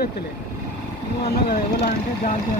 కూడా ఎత్తలే. నువ్వు అన్నావు కదా ఎవరు అంటే జాన్సీ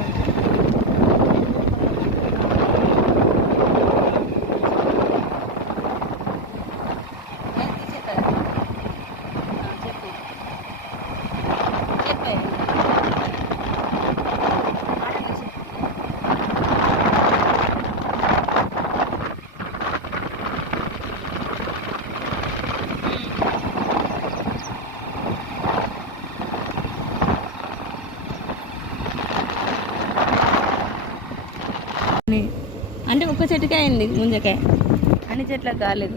అంటే ఒక్క చెట్టుకే అయింది ముంజకాయ, అన్ని చెట్లకు కాలేదు.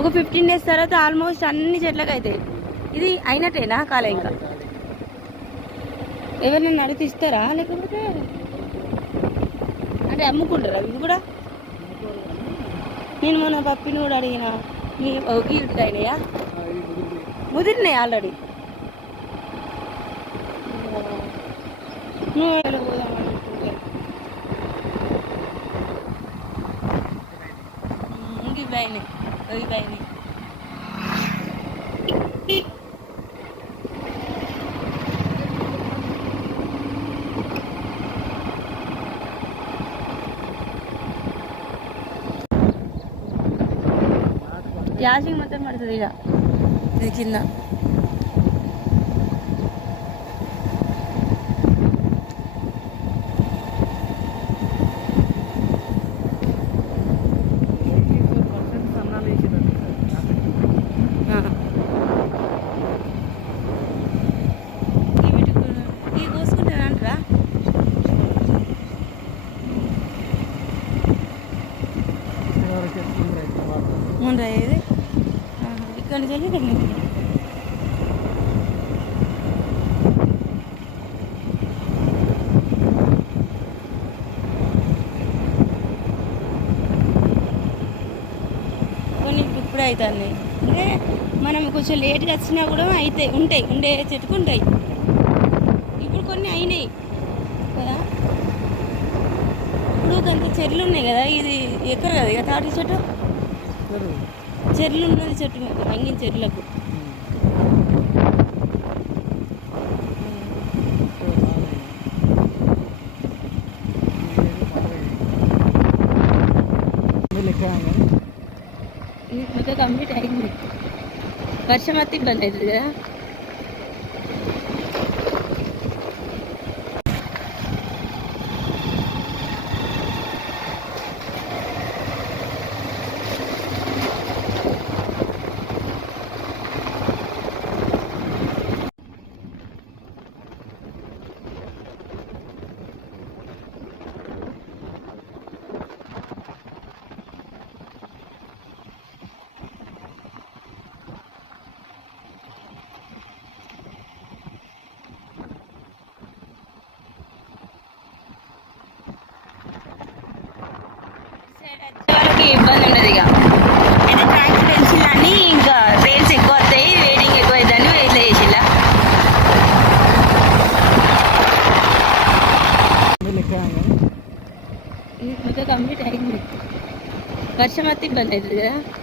ఒక 15 days తర్వాత ఆల్మోస్ట్ అన్ని చెట్లకు అవుతాయి. ఇది అయినట్టేనా కాలే? ఇంకా ఎవరినైనా అడిగితే ఇస్తారా లేకపోతే అంటే అమ్ముకుంటారా ఇది కూడా? నేను మొన్న పప్పిని కూడా అడిగిన, మీ అయినాయా? ముదిరినాయి ఆల్రెడీ. యాసింగ్ మొత్తం పడుతుంది ఇక ఇది కింద. ఇవి కోసుకుంటారా అంటారా? ముందు ఇది ఇక్కడ నుంచి వెళ్ళి ఇక్కడ నుంచి కొన్ని ఇప్పుడే అవుతుంది. అంటే మనం కొంచెం లేట్గా వచ్చినా కూడా అయితే ఉంటాయి, ఉండే చెట్టుకు ఉంటాయి. ఇప్పుడు కొన్ని అయినాయి కదా, ఇప్పుడు కొంత చెట్లు ఉన్నాయి కదా, ఇది ఎక్కడ కదా ఇక తాటి చెట్టు చెట్లు ఉన్నది, చెట్టు మీద రంగిన చెట్లకు మొత్తం కంప్లీట్ అయింది. వర్షం అయితే ఇబ్బంది అవుతుంది కదా. వాళ్ళకి ఇబ్బంది ఉండదు ఇక. అయితే ట్యాంక్స్ పెంచిందని ఇంకా రేట్స్ ఎక్కువ వస్తాయి, వెయిటింగ్ ఎక్కువ అవుతుందని వెయిట్లో చేసిలా. మొత్తం కంప్లీట్ అయింది. వర్షం అయితే ఇబ్బంది అవుతుంది కదా.